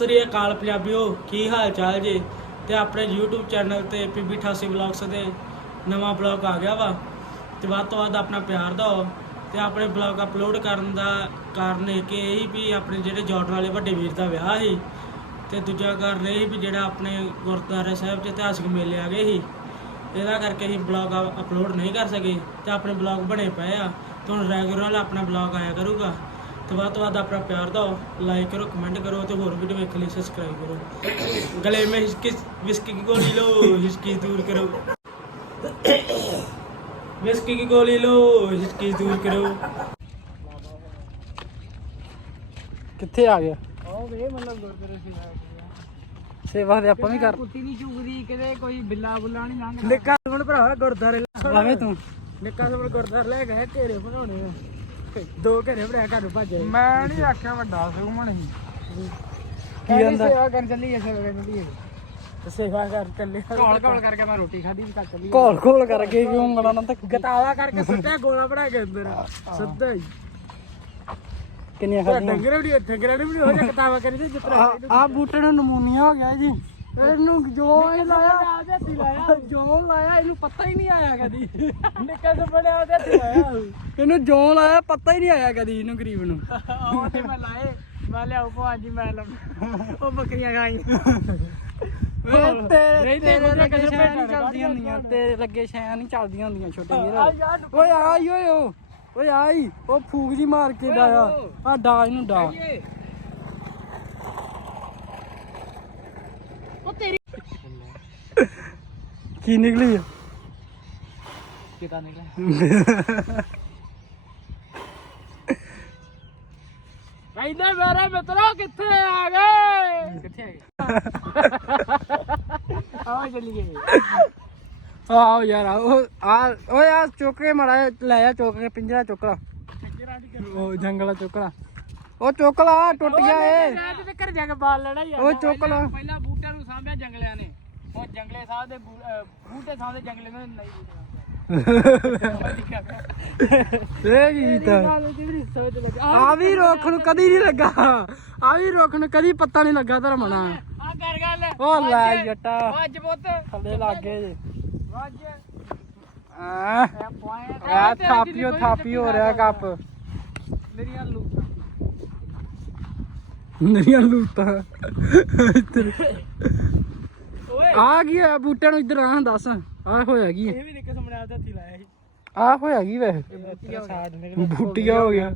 ਸ੍ਰੀ ਅਕਾਲ ਪੰਜਾਬੀਓ, ਕੀ ਹਾਲ ਚਾਲ ਜੀ? ਤੇ ਆਪਣੇ YouTube ਚੈਨਲ ਤੇ PB88 ਵਲੌਗਸ ਦੇ ਨਵਾਂ ਬਲੌਗ ਆ ਗਿਆ ਵਾ। ਤੇ ਵੱਧ ਤੋਂ ਵੱਧ ਆਪਣਾ ਪਿਆਰ ਦਿਓ ਤੇ ਆਪਣੇ ਬਲੌਗ ਅਪਲੋਡ ਕਰਨ ਦਾ ਕਾਰਨ ਇਹ ਕਿ ਇਹ ਵੀ ਆਪਣੇ ਜਿਹੜੇ ਜਾਰਡਨ ਵਾਲੇ ਵੱਡੇ ਵੀਰ ਦਾ ਵਿਆਹ ਸੀ ਤੇ ਦੂਜਾ ਕਾਰਨ ਇਹ ਵੀ ਜਿਹੜਾ ਆਪਣੇ ਗੁਰਦੁਆਰਾ ਸਾਹਿਬ 'ਚ ਇਤਿਹਾਸਿਕ ਮੇਲੇ ਆ ਗਏ ਸੀ। ਇਹਦਾ ਕਰਕੇ ਅਸੀਂ ਬਲੌਗ ਅਪਲੋਡ ਨਹੀਂ ਕਰ ਸਕੇ ਤੇ ਆਪਣੇ ਬਲੌਗ ਬਣੇ ਪਏ ਆ ਤੁਹਾਨੂੰ ਰੈਗੂਲਰ ਆਪਣਾ ਬਲੌਗ ਆਇਆ ਕਰੂਗਾ। ਤੇ ਵੱਧ ਤੋਂ ਵੱਧ ਆਪਣਾ ਪਿਆਰ ਦਿਓ ਲਾਈਕ ਕਰੋ ਕਮੈਂਟ ਕਰੋ ਤੇ ਹੋਰ ਵੀਡੀਓ ਵੇਖਣ ਲਈ ਸਬਸਕ੍ਰਾਈਬ ਕਰੋ। ਗਲੇ ਮੇ ਹਿਸਕੀ ਵਿਸਕੀ ਕੀ ਗੋਲੀ ਲਓ ਹਿਸਕੀ ਦੂਰ ਕਰੋ। ਵਿਸਕੀ ਕੀ ਗੋਲੀ ਲਓ ਹਿਸਕੀ ਦੂਰ ਕਰੋ। ਕਿੱਥੇ ਆ ਗਿਆ? ਆਹ ਵੇ ਮਤਲਬ ਗੁਰਦੁਆਰੇ ਸੀ ਸੇਵਾ ਦੇ ਆਪਾਂ ਵੀ ਕਰ ਕੁੱਤੀ ਨਹੀਂ ਚੁਗਦੀ ਕਿਤੇ ਕੋਈ ਬਿੱਲਾ ਬੁੱਲਾ ਨਹੀਂ ਲੰਘਦਾ। ਨਿੱਕਾ ਹੁਣ ਭਰਾ ਗੁਰਦਾਰੇ ਲਾਵੇਂ ਤੂੰ। ਨਿੱਕਾ ਸਭ ਗੁਰਦਾਰੇ ਲੈ ਕੇ ਘੇਰੇ ਬਣਾਉਣੇ ਆ। ਦੋ ਘੇਰੇ ਨੂੰ ਭੱਜ ਮੈਂ ਨਹੀਂ ਆਖਿਆ ਵੱਡਾ ਸੁਮਣ ਹੀ। ਕੀ ਕਹਿੰਦਾ? ਸੇਵਾ ਕਰਨ ਚੱਲੀ ਐ ਸੇਵਾ ਕਰਨ ਚੱਲੀ ਤੇ ਸੇਵਾ ਕਰ ਚੱਲੇ ਘੋਲ ਘੋਲ ਕਰਕੇ ਮੈਂ ਰੋਟੀ ਖਾਧੀ ਵੀ ਘਰ ਚੱਲੀ ਘੋਲ ਘੋਲ ਕਰਕੇ ਕਿਉਂ ਉਂਗਲਾਂ ਨਾਲ ਤੱਕ ਗਤਾਵਾ ਕਰਕੇ ਸੁੱਟਿਆ ਗੋਲਾ ਬਣਾ ਕੇ ਅੰਦਰ। ਸਿੱਧਾ ਹੀ। ਕਿੰਨੀਆਂ ਤੇਰਾ ਖਾਧੀਆਂ? ਡੰਗਰੇ ਵੀ ਡੰਗਰੇ ਨੇ ਵੀ ਹੋ ਜਾ ਗਤਾਵਾ ਕਰੀ ਤੇ ਆ ਆ ਬੂਟੇ ਨੂੰ ਨਮੂਨੀਆ ਹੋ ਗਿਆ ਜੀ। ਇਹਨੂੰ ਜੋ ਇਹ ਲਾਇਆ। ਹੱਥੀ ਲਾਇਆ। ਜੋ ਲਾਇਆ ਇਹਨੂੰ ਪਤਾ ਹੀ ਨਹੀਂ ਆਇਆ ਕਦੀ। ਨਿੱਕਾ ਜਿਹਾ ਬੜਿਆ ਉਹਦੇ ਹੱਥੀ ਲਾਇਆ। ਇਹਨੂੰ ਜੋ ਲਾਇਆ ਪਤਾ ਹੀ ਨਹੀਂ ਆਇਆ ਕਦੀ ਇਹਨੂੰ ਗਰੀਬ ਨੂੰ। ਉਹ ਤੇ ਮੈਂ ਲਾਏ। ਮੈਂ ਲਿਆਉ ਭਵਾਨ ਜੀ ਮੈਂ ਲੰਮ ਉਹ ਬੱਕਰੀਆਂ ਖਾਈ ਓਏ ਤੇਰੇ ਲੱਗੇ ਸ਼ੈਆਂ ਨਹੀਂ ਚੱਲਦੀਆਂ ਹੁੰਦੀਆਂ। ਤੇਰੇ ਲੱਗੇ ਸ਼ੈਆਂ ਨਹੀਂ ਚੱਲਦੀਆਂ ਹੁੰਦੀਆਂ ਛੋਟੇ ਵੀਰ। ਓਏ ਆਈ ਓਏ ਓਏ। ਆਈ ਉਹ ਫੂਕ ਜੀ ਮਾਰ ਕੇ ਡਾਇਆ ਆ ਡਾ ਇਹਨੂੰ ਡਾ ਉਹ ਤੇਰੀ ਕੀ ਨਿਕਲੀ ਆ? ਕਿਤਾ ਨਿਕਲਿਆ? ਕਹਿੰਦੇ ਮੇਰੇ ਮਿੱਤਰੋ ਕਿੱਥੇ ਆ ਗਏ? ਕਿੱਥੇ ਆ ਗਏ? ਆਓ ਚੱਲੀ ਗਏ ਆਓ ਯਾਰ ਉਹ ਆ ਓਏ ਆ ਮਾੜਾ ਲੈ ਆ ਪਿੰਜਰਾ ਉਹ ਜੰਗਲਾ ਚੁੱਕ ਲਾ ਉਹ ਚੁੱਕ ਲਾ ਟੁੱਟ ਗਿਆ ਏ। ਮੈਂ ਤੇ ਘਰ ਜਾ ਕੇ ਬਾਲ ਲੈਣਾ ਯਾਰ ਉਹ ਚੁੱਕ ਲਾ ਪਹਿਲਾਂ ਬੂਟਿਆਂ ਨੂੰ ਸਾਂਭਿਆ ਜੰਗਲਿਆਂ ਨੇ। ਉਹ ਜੰਗਲੇ ਸਾਹਿਬ ਦੇ ਬੂ- ਅਹ ਬੂਟੇ ਸਾਹਿਬ ਦੇ ਜੰਗਲੇ ਨੇ ਨਹੀਂ ਬੂਟੇ ਇਹ ਕੀ ਕੀਤਾ? ਨਾਲ ਦੀ ਵੀ ਸੋਚ ਲੱਗਾ। ਆ ਵੀ ਰੁੱਖ ਨੂੰ ਕਦੀ ਨਹੀਂ ਲੱਗਾ। ਆ ਵੀ ਰੁੱਖ ਨੂੰ ਕਦੀ ਪੱਤਾ ਨਹੀਂ ਲੱਗਾ ਧਰਮਣਾ ਆ ਕਰ ਗੱਲ। ਉਹ ਲੈ ਜੱਟਾ। ਵੱਜ ਪੁੱਤ। ਥੱਲੇ ਲੱਗੇ ਜੇ। ਵੱਜ। ਆ ਐ ਪੁਆਇੰਟ ਆ ਥਾਪੀਓ ਥਾਪੀ ਹੋ ਰਿਹਾ ਕੱਪ। ਮੇਰੀਆਂ ਲੂਤਾਂ ਓਏ ਆ ਕੀ ਹੋਇਆ? ਬੂਟਿਆਂ ਨੂੰ ਇੱਧਰ ਆ ਦੱਸ। ਆ ਹੋਇਆ ਕੀ ਇਹ ਵੀ ਨਿੱਕੇ ਸਾਹਮਣੇ ਆਪਦੇ ਹੱਥੀ ਲਾਇਆ ਸੀ। ਆ ਹੋਇਆ ਕੀ ਵੈਸੇ? ਬੂਟੀਆਂ ਸਾੜ ਨਿਕਲਿਆ। ਬੂਟੀਆਂ ਹੋ ਗਿਆ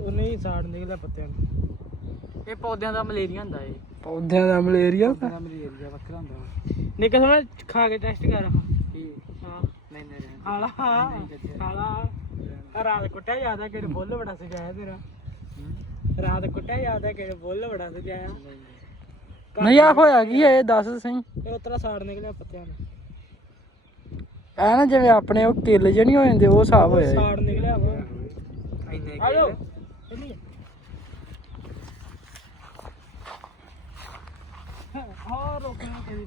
ਉਹ ਨਹੀਂ ਸਾੜ ਨਿਕਲਿਆ ਪੱਤਿਆਂ ਨੂੰ। ਇਹ ਪੌਦਿਆਂ ਦਾ ਮਲੇਰੀਆ ਹੁੰਦਾ ਇਹ। ਪੌਦਿਆਂ ਦਾ ਮਲੇਰੀਆ? ਦਾ ਮਲੇਰੀਆ ਵੱਖਰਾ ਹੁੰਦਾ। ਨਿੱਕੇ ਸਾਹਮਣੇ ਖਾ ਕੇ ਟੈਸਟ ਕਰ। ਹਾਂ। ਨਹੀਂ ਨਹੀਂ ਹਾਲਾ ਹਾਲਾ ਰਾਤ ਕੁੱਟਿਆ ਯਾਦ ਹੈ ਕਿ ਬੁੱਲ ਬੜਾ ਸਜਾਇਆ ਤੇਰਾ। ਰਾਤ ਕੁੱਟਿਆ ਯਾਦ ਹੈ ਕਿ ਬੁੱਲ ਬੜਾ ਸਜਾਇਆ। ਨਹੀਂ ਆ ਹੋਇਆ ਕੀ ਹੈ ਇਹ ਦੱਸ ਸਹੀ। ਇਹ ਉਤਰਾ ਸਾੜ ਨਿਕਲਿਆ ਪੱਤਿਆਂ ਨੂੰ। ਐ ਨਾ ਜਿਵੇਂ ਆਪਣੇ ਉਹ ਕਿੱਲ ਜਿਹੇ ਨਹੀਂ ਹੋ ਜਾਂਦੇ ਉਹ ਹਿਸਾਬ ਹੋਇਆ ਇਹ। ਸਾੜ ਨਿਕਲਿਆ ਵਾ ਆ ਜਾਓ ਚੱਲੀਏ। ਹਾਂ ਰੋਕਣਾ ਕਿਹਦੀ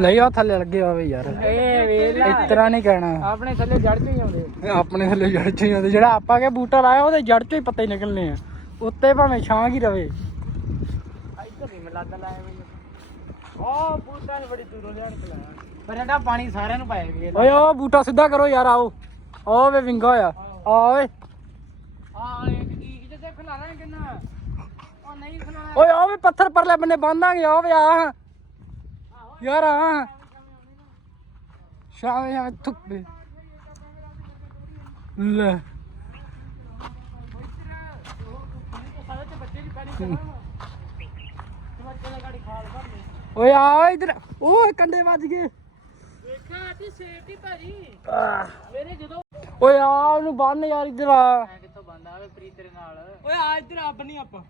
ਨਹੀਂ ਆ ਥੱਲੇ ਲੱਗੇ ਹੋਵੇ ਯਾਰ। ਏ ਵੇਲਾ ਇਸ ਤਰ੍ਹਾਂ ਨਹੀਂ ਕਹਿਣਾ। ਆਪਣੇ ਥੱਲੇ ਜੜ ਚ ਹੀ ਆਉਂਦੇ। ਆਪਣੇ ਥੱਲੇ ਜੜ ਚ ਹੀ ਆਉਂਦੇ। ਜਿਹੜਾ ਆਪਾਂ ਕੇ ਬੂਟਾ ਲਾਇਆ ਉਹਦੇ ਜੜ ਚੋਂ ਹੀ ਪੱਤੇ ਨਿਕਲਨੇ ਆ। ਉੱਤੇ ਭਾਵੇਂ ਛਾਂ ਹੀ ਰਵੇ। ਇੱਧਰ ਨਹੀਂ ਮੈਂ ਲੱਗਾ ਲਾਇਆ ਮੈਨੂੰ। ਉਹ ਬੂਟਾ ਨੇ ਬੜੀ ਦੂਰੋਂ ਲਿਆਣ ਕੇ ਲਾਇਆ। ਪਰ ਇਹਦਾ ਪਾਣੀ ਸਾਰਿਆਂ ਨੂੰ ਪਾਇਆ ਵੀ ਓਏ ਉਹ ਬੂਟਾ ਸਿੱਧਾ ਕਰੋ ਯਾਰ ਆਓ। ਓ ਵੇ ਵਿੰਗਾ ਹੋਇਆ ਆ ਓਏ ਆ ਇੱਕ ਕੀ ਜਿੱਥੇ ਖਲਾਣਾ ਕਿੰਨਾ? ਉਹ ਨਹੀਂ ਖਲਾਣਾ ਓਏ ਆ ਵੀ ਪੱਥਰ ਪਰਲੇ ਬੰਨੇ ਬੰਨਾਂਗੇ ਆ ਵੇ ਆ ਯਾਰ ਆ ਸ਼ਾਮੇ ਆ ਧੁੱਪੇ ਲੈ। ਸਾਰੇ ਤੇ ਬੱਚੇ ਦੀ ਪੈਣੀ ਕਰਾਂਗਾ ਬੱਚੇ ਦਾ ਗਾੜੀ ਖਾਲ ਭਰਨੀ ਓਏ ਆ ਇਧਰ ਓਏ ਕੰਡੇ ਵੱਜ ਗਏ। ਵੇਖਿਆ ਅੱਜ ਸੇਫਟੀ ਭਾਜੀ। ਮੇਰੇ ਜਦੋਂ ਓਏ ਆ ਉਹਨੂੰ ਬੰਨ ਯਾਰ ਇਧਰ ਆ। ਮੈਂ ਕਿੱਥੋਂ ਬੰਦ ਆਵੇ ਪ੍ਰੀਤ ਤੇਰੇ ਨਾਲ। ਓਏ ਆ ਇੱਧਰ ਆ ਬੰਨੀ ਆਪਾਂ।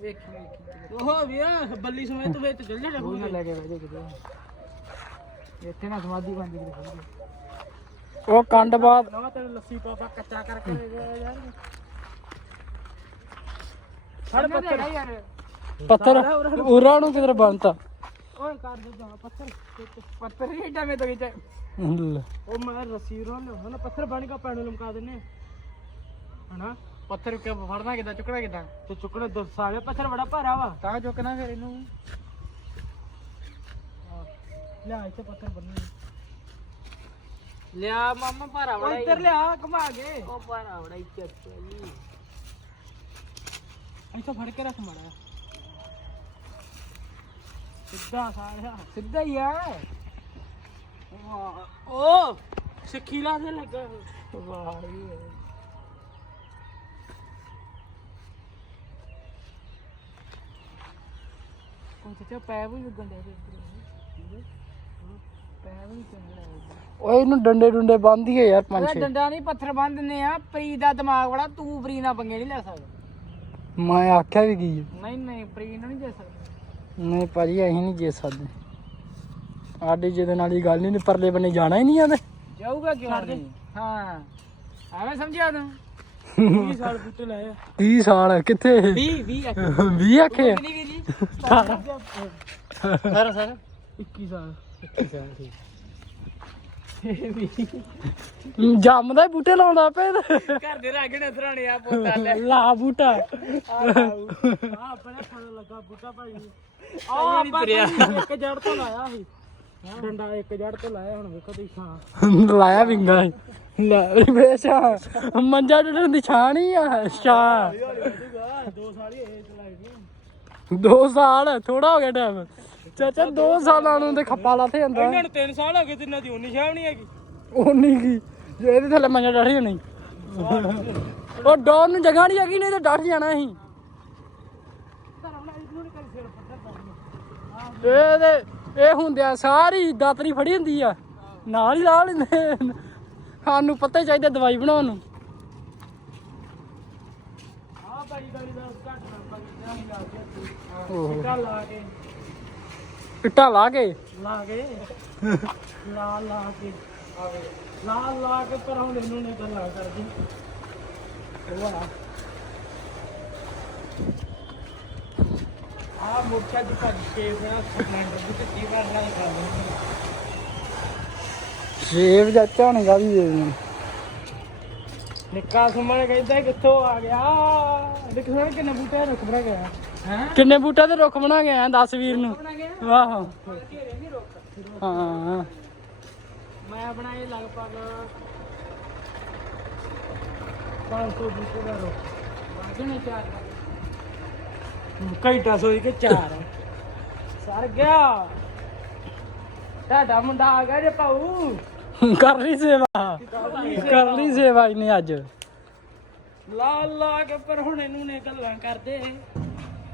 ਵੇਖੀ ਵੇਖੀ ਉਹ ਵੀਰਾ ਬੱਲੀ ਸਮੇਤ ਤੂੰ ਵਿੱਚ ਚੱਲ ਜਾ ਉਹ ਲੈ ਕੇ ਬਹਿ ਜਾ ਕਿਤੇ। ਇੱਥੇ ਨਾ ਸਮਾਧੀ ਬਣ ਜੀ ਉਹ ਕੰਡ ਬਾਦ ਨਾ ਤੈਨੂੰ ਲੱਸੀ ਪਾਪਾ ਕੱਚਾ ਕਰਕੇ ਯਾਰ ਯਾਰ ਪੱਥਰ। ਉਰਾਂ ਨੂੰ ਕਿਧਰ ਬੰਨਤਾ? ਓਏ ਕਰ ਦੇ ਜਾ ਪੱਥਰ। ਪੱਥਰ ਹੀ ਏਡਾ ਮੇ ਤੋਂ ਵਿੱਚ ਲੈ। ਉਹ ਮੈਂ ਰੱਸੀ ਰੋਲ ਨਾ ਪੱਥਰ ਬਣ ਕੇ ਪੈਣ ਲਮਕਾ ਦਿੰਨੇ ਹਨਾ? ਪੱਥਰ ਕਿ ਫੜਨਾ ਕਿੱਦਾਂ ਚੁੱਕਣਾ ਕਿੱਦਾਂ? ਤੇ ਚੁੱਕਣੇ ਦੋ ਸਾਰੇ ਪੱਥਰ ਬੜਾ ਭਾਰਾ ਵਾ। ਤਾਂ ਚੁੱਕਣਾ ਫਿਰ ਇਹਨੂੰ। ਲਿਆ ਇੱਥੇ ਪੱਥਰ ਬੰਨੇ ਲਿਆ ਮਾਮਾ ਭਾਰਾ ਇੱਧਰ ਲਿਆ ਘੁਮਾ ਕੇ। ਉਹ ਭਾਰਾ ਬੜਾ ਇੱਥੇ ਇੱਥੋਂ ਫੜ ਕੇ ਰੱਖ ਮਾੜਾ ਸਿੱਧਾ ਸਾਰਿਆ ਸਿੱਧਾ ਹੀ ਆ। ਉਹ ਸਿੱਖੀ ਲਾ ਦੇ ਲੱਗਾ। ਵਾਹ। ਕੋਈ ਤੇ ਪੈ ਵੀ ਲੱਗਣ ਦੇ ਪੈ ਵੀ ਚੰਗੜਾ ਓਏ ਇਹਨੂੰ ਡੰਡੇ ਡੁੰਡੇ ਬੰਨ੍ਹਦੀਏ ਯਾਰ ਪੰਜ ਛੇ। ਡੰਡਾ ਨਹੀਂ ਪੱਥਰ ਬੰਨ ਦਿੰਨੇ ਆ। ਪ੍ਰੀ ਦਾ ਦਿਮਾਗ ਬੜਾ ਤੂੰ ਪ੍ਰੀ ਨਾਲ ਪੰਗੇ ਨਹੀਂ ਲੈ ਸਕਦਾ। ਮੈਂ ਆਖਿਆ ਵੀ ਕੀ ਨਹੀਂ ਨਹੀਂ ਪ੍ਰੀ ਨਾਲ ਨਹੀਂ ਦੇ ਸਕਦਾ। ਨਹੀਂ ਭਾਜੀ ਅਸੀਂ ਨਹੀਂ ਜੇ ਸਕਦੇ। ਸਾਡੀ ਜਿਹਦੇ ਨਾਲ ਹੀ ਗੱਲ ਨਹੀਂ ਪਰਲੇ ਬੰਨੇ ਜਾਣਾ ਹੀ ਨਹੀਂ ਆਂਦੇ ਜਾਊਗਾ ਕਿਉਂ ਨਹੀਂ। ਹਾਂ। ਐਵੇਂ ਸਮਝਿਆ ਤੂੰ? 20 ਸਾਲ ਬੂਟੇ ਲਾਏ 30 ਸਾਲ ਕਿੱਥੇ? 20 20 20 ਆਖੇ? ਕਿੰਨੀ ਵੀ ਜੀ ਸਾਰਾ ਸਾਰਾ 21 ਸਾਲ। 21 ਸਾਲ ਜੰਮਦਾ ਹੀ ਬੂਟੇ ਲਾਉਂਦਾ ਪਏ ਘਰ ਦੇ ਰਾਗੇ ਨੇ ਸਰਾਣੇ ਆ ਪੋਤਾ ਲੈ। ਲਾ ਬੂਟਾ। ਆ ਬੜਾ ਫਲ ਲੱਗਾ ਬੂਟਾ ਭਾਈ। ਆ ਆਪਾਂ ਇੱਕ ਜੜ ਤੋਂ ਲਾਇਆ ਸੀ। ਡੰਡਾ ਇੱਕ ਜੜ ਤੋਂ ਲਾਇਆ ਹੁਣ ਵੇਖੋ ਤੁਸੀਂ ਛਾਂ। ਲਾਇਆ ਵਿੰਗਾ ਲੈ ਬੇਸ਼ਾ ਮੰਜਾ ਡੜਨ ਦੀ ਛਾਣ ਹੀ ਆ ਛਾਂ। ਦੋ ਸਾਲ ਹੀ ਇਹ ਚਲਾਈ ਨਹੀਂ ਦੋ ਸਾਲ ਥੋੜਾ ਹੋ ਗਿਆ ਟਾਈਮ ਚਾਚਾ ਦੋ ਸਾਲਾਂ ਨੂੰ ਤੇ ਖੱਪਾ ਲਾਥੇ ਜਾਂਦਾ। ਇਹਨਾਂ ਨੂੰ 3 ਸਾਲ ਹੋ ਗਏ ਤੇ ਇਹਨਾਂ ਦੀ ਉਨੀ ਸ਼ਾਮ ਨਹੀਂ ਹੈਗੀ। ਉਹ ਨਹੀਂ ਕੀ? ਜੇ ਇਹਦੇ ਥੱਲੇ ਮੰਜਾ ਡੜੀ ਨਹੀਂ ਉਹ ਡੋਰ ਨੂੰ ਜਗ੍ਹਾ ਨਹੀਂ ਹੈਗੀ ਨਹੀਂ ਤੇ ਡੱਠ ਜਾਣਾ ਸੀ ਇਹ ਤੇ ਇਹ ਹੁੰਦਿਆ ਸਾਰੀ ਦਾਤਰੀ ਫੜੀ ਹੁੰਦੀ ਆ। ਨਾਲ ਹੀ ਲਾ ਲੈਂਦੇ ਸਾਨੂੰ ਪੱਤੇ ਚਾਹੀਦੇ ਦਵਾਈ ਬਣਾਉਣ ਨੂੰ। ਆ ਭਾਈ ਗਾੜੀ ਦਾ ਘੱਟ ਨੰਬਰ ਕਿਹਾ ਸੀ ਲਾ ਕੇ। ਓਹੋ। ਟਿੱਕਾ ਲਾ ਕੇ। ਇੱਟਾਂ ਲਾ ਕੇ। ਲਾ ਕੇ ਲਾ ਲਾ ਕੇ ਲਾ ਲਾ ਕੇ ਪਰ ਹੁਣ ਇਹਨੂੰ ਨੇ ਗੱਲਾਂ ਕਰਦੀ। ਉਹ ਆ ਆ ਮੁੱਛਾ ਦੀ ਭੱਜ ਕੇ ਬਣਾ ਸਪਲੈਂਡਰ ਦੀ ਕਿੱਤੀ ਵਾਰ ਨਾਲ ਲੈਂਦੀ ਸੇਬ ਚਾਚਾ ਨੇ ਕਾਹਦੀ ਦੇ ਦੇਣੀ। ਨਿੱਕਾ ਸੁਮਨ ਕਹਿੰਦਾ ਕਿੱਥੋਂ ਆ ਗਿਆ? ਦੇਖ ਸੁਣ ਕਿੰਨੇ ਬੂਟੇ ਰੁਕ ਬਣਾ ਗਿਆ। ਕਿੰਨੇ ਬੂਟਾ ਤੇ ਰੁੱਖ ਬਣਾ ਗਏ ਆ 10 ਵੀਰ ਨੂੰ? ਆਹੋ। ਹਾਂ। ਮੈਂ ਬਣਾਏ ਲਗਭਗ 500 ਬੂਟੇ ਦਾ ਰੁਕ ਵਾਗਣੇ ਚਾਰ ਘੰਟਾ ਸੋਈ ਕੇ ਚਾਰ। ਸਰ ਗਿਆ। ਤੁਹਾਡਾ ਮੁੰਡਾ ਆ ਗਿਆ ਜੇ ਭਾਊ। ਕਰ ਲਈ ਸੇਵਾ। ਕਰ ਲਈ ਸੇਵਾ ਇਹਨੇ ਅੱਜ। ਲਾ ਲਾ ਕੇ ਪਰ ਹੁਣ ਇਹਨੂੰ ਨੇ ਗੱਲਾਂ ਕਰਦੇ।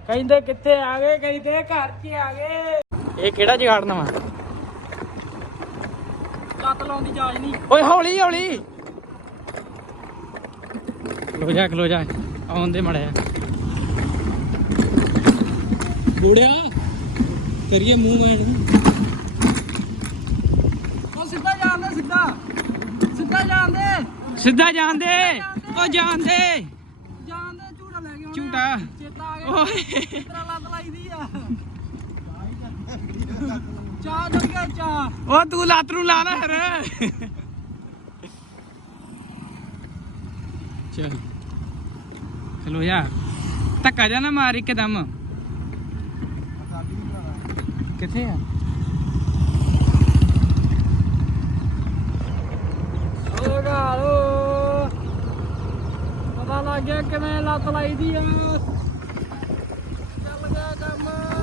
ਕਹਿੰਦੇ ਕਿੱਥੇ ਆ ਗਏ? ਕਹਿੰਦੇ ਘਰ 'ਚ ਆ ਗਏ। ਇਹ ਕਿਹੜਾ ਜਗਾੜ ਨਵਾਂ? ਲੱਤ ਲਾਉਣ ਦੀ ਜਾਜ ਨਹੀਂ। ਓਏ ਹੌਲੀ ਹੌਲੀ। ਖਲੋ ਜਾ ਖਲੋ ਜਾ। ਆਉਂਦੇ ਮੜਿਆ ਬੁੜਿਆ ਕਰੀਏ ਮੂਵਮੈਂਟ ਉਹ ਸਿੱਧਾ ਜਾਂਦੇ ਸਿੱਧਾ। ਸਿੱਧਾ ਜਾਂਦੇ ਸਿੱਧਾ ਜਾਂਦੇ ਓ ਜਾਂਦੇ ਜਾਂਦੇ ਝੂੜਾ ਲੈ ਕੇ ਆਉਣਾ। ਝੂਟਾ। ਚੇਤਾ ਆ ਗਿਆ ਓਏ। ਤੇਰਾ ਲੱਤ ਲਾਈਦੀ ਆ ਚਾਹ। ਜਲ ਗਿਆ ਚਾਹ ਓ ਤੂੰ ਲੱਤ ਨੂੰ ਲਾ ਨਾ ਫਿਰ। ਚਲ। ਖਲੋ ਜਾ। ਧੱਕਾ ਜਾ ਨਾ ਮਾਰ ਇੱਕਦਮ। ਕਿੱਥੇ ਆ? ਓ ਗਾਲੋ ਪਤਾ ਲੱਗ ਗਿਆ ਕਿਵੇਂ ਲੱਤ ਲਾਈਦੀ ਆ ਚੱਲ ਗਿਆ ਕੰਮ ਉਹ ਗਾੜੀ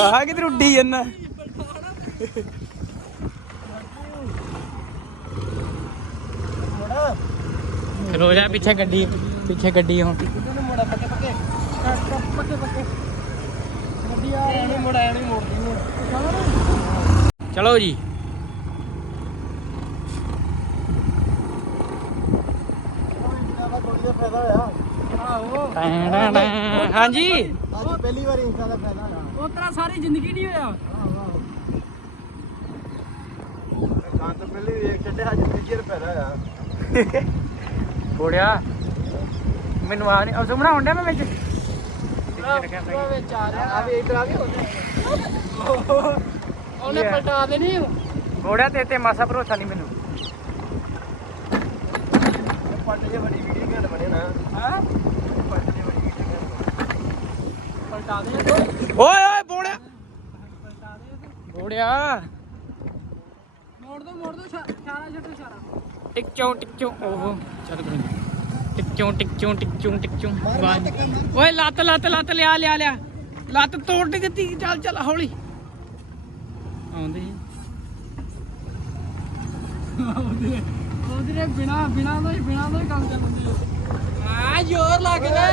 ਆਹ ਕਿਧਰ ਉੱਡੀ ਜੰਨਾ ਖਲੋ ਜਾ ਪਿੱਛੇ ਗੱਡੀ ਪਿੱਛੇ ਗੱਡੀ ਹੁਣ ਮੋੜਾ ਪੱਕੇ ਪੱਕੇ ਪੱਕੇ ਪੱਕੇ ਗੱਡੀ ਆ ਰਹੀ ਹੈ ਮੋੜਾ ਨਹੀਂ ਮੋੜਦੀ ਮੋੜ ਚਲੋ ਜੀ ਆਹੋ ਹਾਂਜੀ। ਪਹਿਲੀ ਵਾਰ ਇੰਸਟਾ ਦਾ ਫਾਇਦਾ ਹੋਇਆ ਉਹ ਤੇਰਾ ਸਾਰੀ ਜ਼ਿੰਦਗੀ ਨਹੀਂ ਹੋਇਆ। ਕਾਂ ਤਾਂ ਪਹਿਲੇ ਵੇਖ ਛੱਡਿਆ ਅੱਜ ਤੀਜੀ ਰੁਪਏ ਦਾ ਆ ਬੋੜਿਆ ਮੈਨੂੰ ਆ ਨਹੀਂ ਉਸ ਬਣਾਉਣ ਡਿਆ ਮੈਂ ਵਿੱਚ। ਵਿੱਚ ਆ ਰਿਹਾ। ਆ ਵੀ ਇਧਰ ਆ ਵੀ ਉਹਨੇ ਪਲਟਾ ਦੇਣੀ ਬੋੜਿਆ ਤੇ ਤੇ ਮਾਸਾ ਭਰੋਸਾ ਨਹੀਂ ਮੈਨੂੰ। ਪੱਟ ਜੇ ਬੜੀ ਵੀਡੀਓ ਘੈਂਟ ਬਣੇ ਨਾ। ਹਾਂ? ਪੱਟ ਜੇ ਬੜੀ ਵੀਡੀਓ ਘੈਂਟ ਪਲਟਾ ਦੇ ਓਏ ਓਏ ਬੋੜਿਆ ਬੋੜਿਆ ਮੋੜ ਦੋ ਮੋੜ ਦੋ ਇਸ਼ਾਰਾ ਛੱਡੋ ਇਸ਼ਾਰਾ ਟਿੱਚੋਂ ਟਿੱਚੋਂ ਓਹੋ। ਚੱਲ ਕੋਈ ਟਿੱਚੋਂ ਟਿੱਚੋਂ ਟਿੱਚੋਂ ਆਵਾਜ਼ ਓਏ ਲੱਤ ਲੱਤ ਲੱਤ ਲਿਆ ਲਿਆ ਲਿਆ। ਲੱਤ ਤੋੜ ਨਹੀਂ ਦਿੱਤੀ। ਚੱਲ ਚੱਲ ਹੌਲੀ। ਆਉਂਦੇ ਆਉਂਦੇ ਆਉਂਦੇ ਬਿਨਾ ਬਿਨਾ ਤੋਂ ਹੀ ਬਿਨਾ ਤੋਂ ਹੀ ਕੰਮ ਚੱਲਦੀ ਆ ਜ਼ੋਰ ਲੱਗਦਾ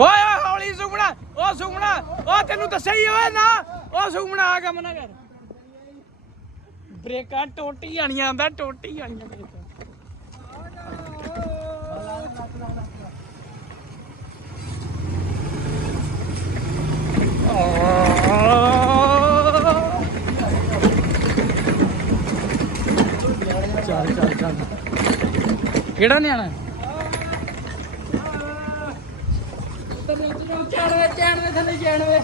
ਓਏ ਓਏ ਹੌਲੀ ਸੁਗਣਾ ਓ ਸੁਗਣਾ ਓ ਤੈਨੂੰ ਦੱਸਿਆ ਹੀ ਓਏ ਨਾ ਓ ਸੁਗਣਾ ਆ ਕੰਮ ਨਾ ਕਰ। ਬ੍ਰੇਕਾਂ ਟੋਟੀ ਆਣੀਆਂ ਆਂਦਾ ਟੋਟੀ ਆਣੀਆਂ ਬ੍ਰੇਕਾਂ ਚੱਲ ਚੱਲ ਚੱਲ ਕਿਹੜਾ ਨਿਆਣਾ ਚੜਵੇ ਚੜਵੇ ਚੜਵੇ ਥੱਲੇ ਚੜਵੇ